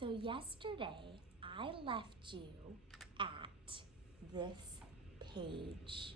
So yesterday, I left you at this page.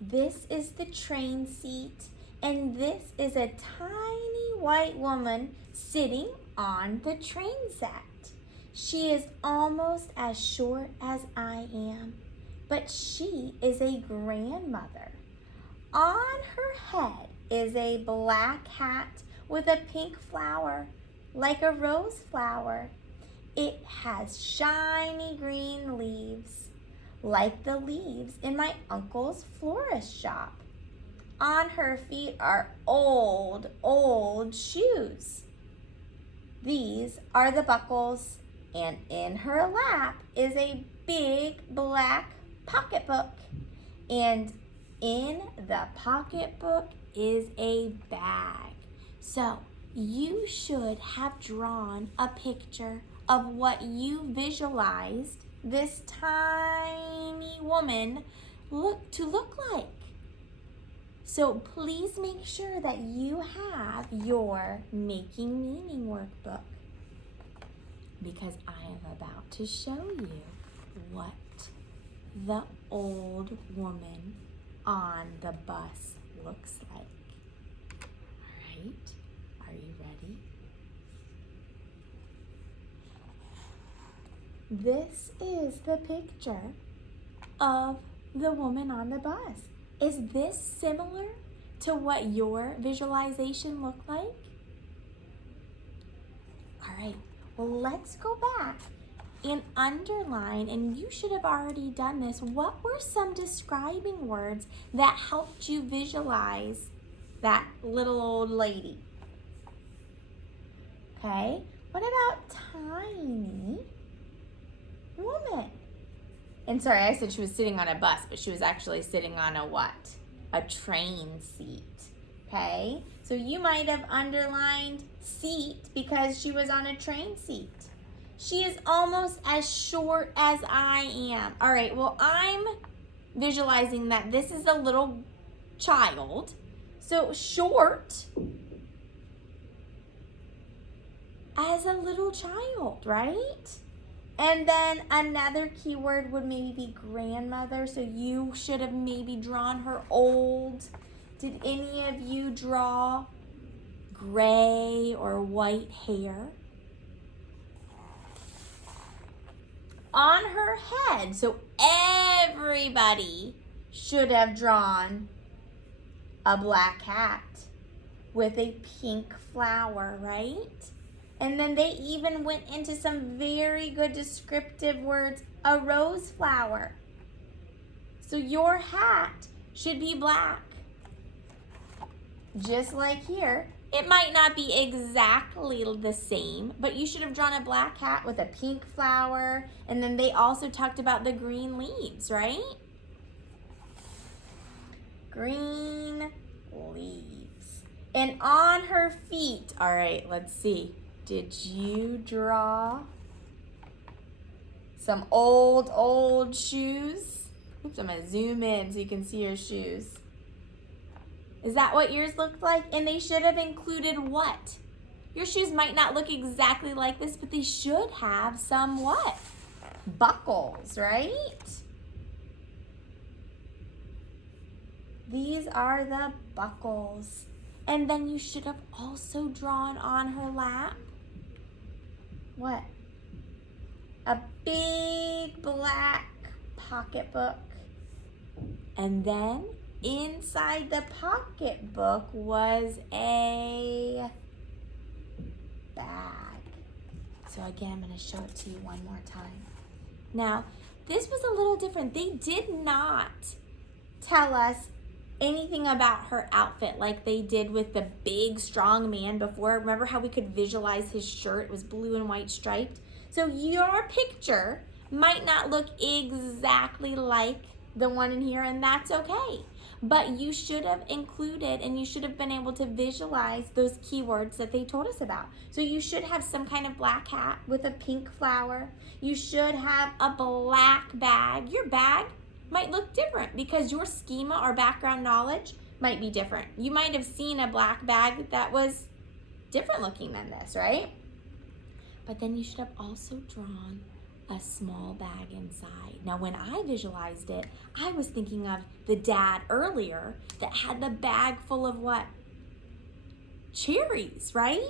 This is the train seat, and this is a tiny white woman sitting on the train set. She is almost as short as I am, but she is a grandmother. On her head is a black hat with a pink flower, like a rose flower. It has shiny green leaves, like the leaves in my uncle's florist shop. On her feet are old shoes. These are the buckles, and in her lap is a big black pocketbook. And in the pocketbook is a bag. So you should have drawn a picture of what you visualized this tiny woman look like. So please make sure that you have your Making Meaning workbook, because I am about to show you what the old woman on the bus looks like. All right, are you ready? This is the picture of the woman on the bus. Is this similar to what your visualization looked like? All right, well, let's go back and underline, and you should have already done this. What were some describing words that helped you visualize that little old lady? Okay, what about tiny woman? And sorry, I said she was sitting on a bus, but she was actually sitting on a what? A train seat. Okay, so you might have underlined seat because she was on a train seat. She is almost as short as I am. All right, well, I'm visualizing that this is a little child. So short as a little child, right? And then another keyword would maybe be grandmother. So you should have maybe drawn her old. Did any of you draw gray or white hair? On her head, so everybody should have drawn a black hat with a pink flower, right? And then they even went into some very good descriptive words, a rose flower. So your hat should be black. Just like here, it might not be exactly the same, but you should have drawn a black hat with a pink flower. And then they also talked about the green leaves, right? Green leaves. And on her feet, all right, let's see. Did you draw some old shoes? Oops, I'm gonna zoom in so you can see your shoes. Is that what yours looked like? And they should have included what? Your shoes might not look exactly like this, but they should have some what? Buckles, right? These are the buckles. And then you should have also drawn on her lap what? A big black pocketbook. And then inside the pocketbook was a bag. So again, I'm going to show it to you one more time. Now, this was a little different. They did not tell us anything about her outfit like they did with the big strong man before. Remember how we could visualize his shirt? It was blue and white striped. So your picture might not look exactly like the one in here, and that's okay. But you should have included, and you should have been able to visualize those keywords that they told us about. So you should have some kind of black hat with a pink flower. You should have a black bag. Your bag might look different because your schema or background knowledge might be different. You might have seen a black bag that was different looking than this, right? But then you should have also drawn a small bag inside. Now, when I visualized it, I was thinking of the dad earlier that had the bag full of what? Cherries, right?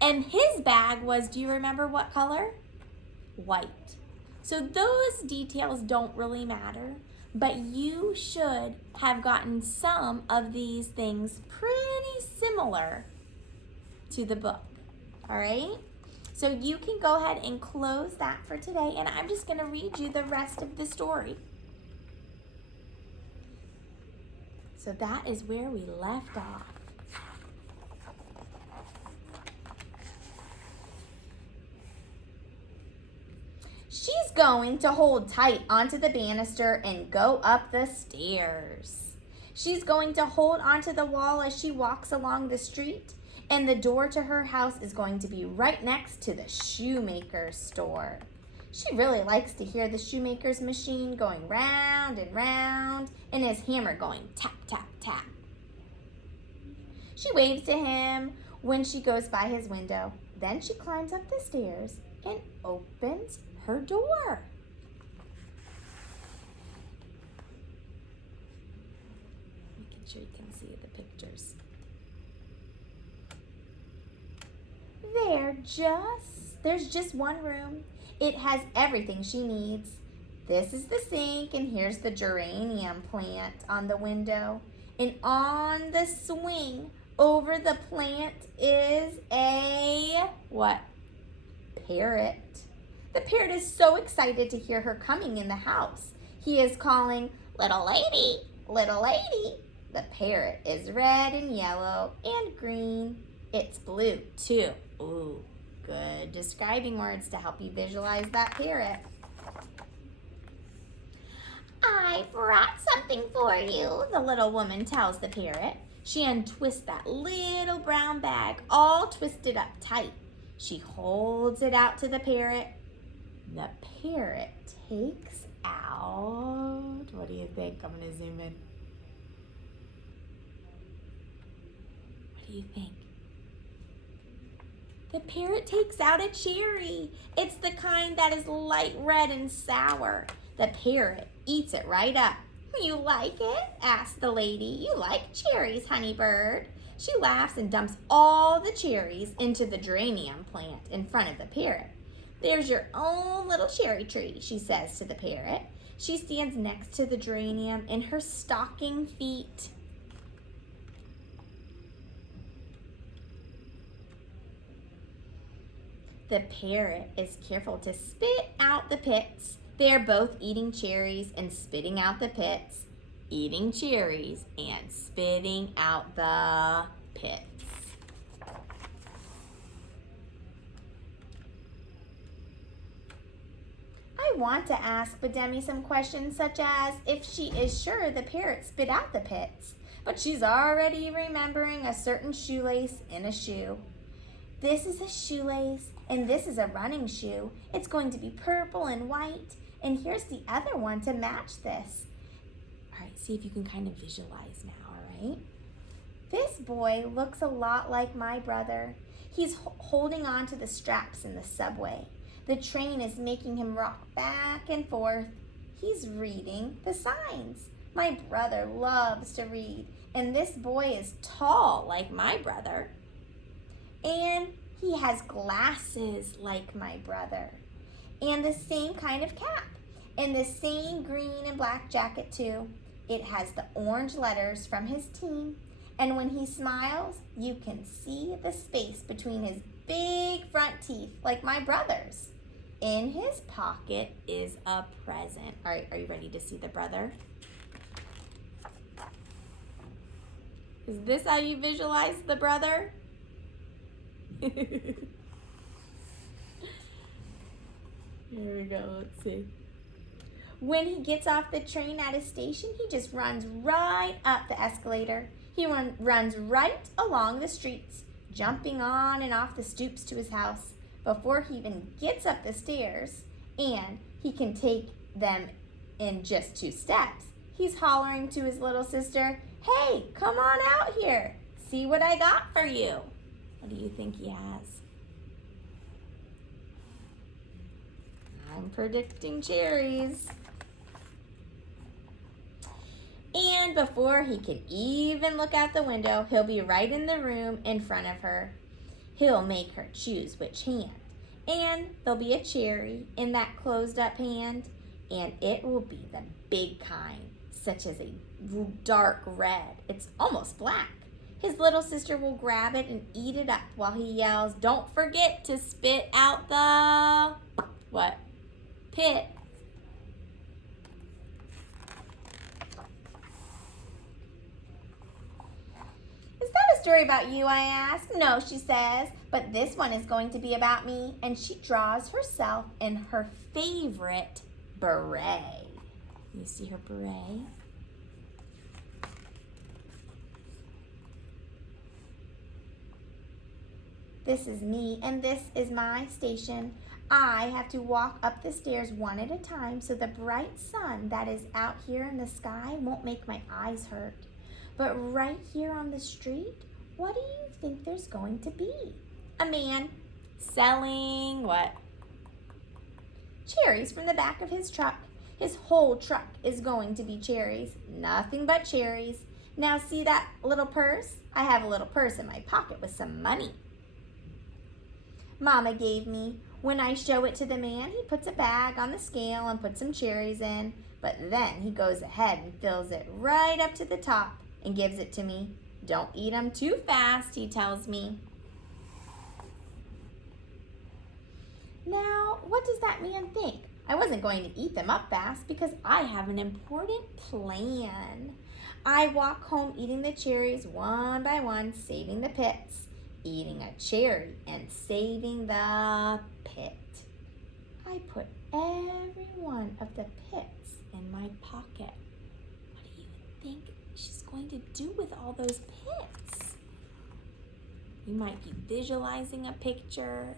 And his bag was, do you remember what color? White. So those details don't really matter, but you should have gotten some of these things pretty similar to the book, all right? So you can go ahead and close that for today, and I'm just going to read you the rest of the story. So that is where we left off. She's going to hold tight onto the banister and go up the stairs. She's going to hold onto the wall as she walks along the street, and the door to her house is going to be right next to the shoemaker's store. She really likes to hear the shoemaker's machine going round and round and his hammer going tap, tap, tap. She waves to him when she goes by his window. Then she climbs up the stairs and opens her door. Making sure you can see the pictures. There's just one room. It has everything she needs. This is the sink, and here's the geranium plant on the window. And on the swing over the plant is a, what? Parrot. The parrot is so excited to hear her coming in the house. He is calling, "Little lady, little lady." The parrot is red and yellow and green. It's blue too. Ooh, good describing words to help you visualize that parrot. "I brought something for you," the little woman tells the parrot. She untwists that little brown bag, all twisted up tight. She holds it out to the parrot. The parrot takes out, what do you think? I'm going to zoom in. What do you think? The parrot takes out a cherry. It's the kind that is light red and sour. The parrot eats it right up. "You like it?" asks the lady. "You like cherries, honeybird." She laughs and dumps all the cherries into the geranium plant in front of the parrot. "There's your own little cherry tree," she says to the parrot. She stands next to the geranium in her stocking feet. The parrot is careful to spit out the pits. They are both eating cherries and spitting out the pits, eating cherries and spitting out the pits. I want to ask Bademi some questions, such as if she is sure the parrot spit out the pits, but she's already remembering a certain shoelace in a shoe. This is a shoelace, and this is a running shoe. It's going to be purple and white, and here's the other one to match this. All right, see if you can kind of visualize now, all right? This boy looks a lot like my brother. He's holding on to the straps in the subway. The train is making him rock back and forth. He's reading the signs. My brother loves to read, and this boy is tall like my brother. And he has glasses like my brother, and the same kind of cap, and the same green and black jacket too. It has the orange letters from his team, and when he smiles, you can see the space between his big front teeth like my brother's. In his pocket is a present. All right, are you ready to see the brother? Is this how you visualize the brother? Here we go, let's see. When he gets off the train at a station, he just runs right up the escalator. He runs right along the streets, jumping on and off the stoops to his house before he even gets up the stairs, and he can take them in just 2 steps. He's hollering to his little sister, "Hey, come on out here. See what I got for you." What do you think he has? I'm predicting cherries. And before he can even look out the window, he'll be right in the room in front of her. He'll make her choose which hand. And there'll be a cherry in that closed up hand, and it will be the big kind, such as a dark red. It's almost black. His little sister will grab it and eat it up while he yells, "Don't forget to spit out the..." What? Pit. "Is that a story about you?" I ask. "No," she says, "but this one is going to be about me." And she draws herself in her favorite beret. You see her beret? This is me, and this is my station. I have to walk up the stairs one at a time so the bright sun that is out here in the sky won't make my eyes hurt. But right here on the street, what do you think there's going to be? A man selling what? Cherries from the back of his truck. His whole truck is going to be cherries. Nothing but cherries. Now see that little purse? I have a little purse in my pocket with some money Mama gave me. When I show it to the man, he puts a bag on the scale and puts some cherries in. But then he goes ahead and fills it right up to the top and gives it to me. "Don't eat 'em too fast," he tells me. Now, what does that man think? I wasn't going to eat them up fast because I have an important plan. I walk home eating the cherries one by one, saving the pits, eating a cherry and saving the pit. I put every one of the pits in my pocket. What do you think she's going to do with all those pits? You might be visualizing a picture.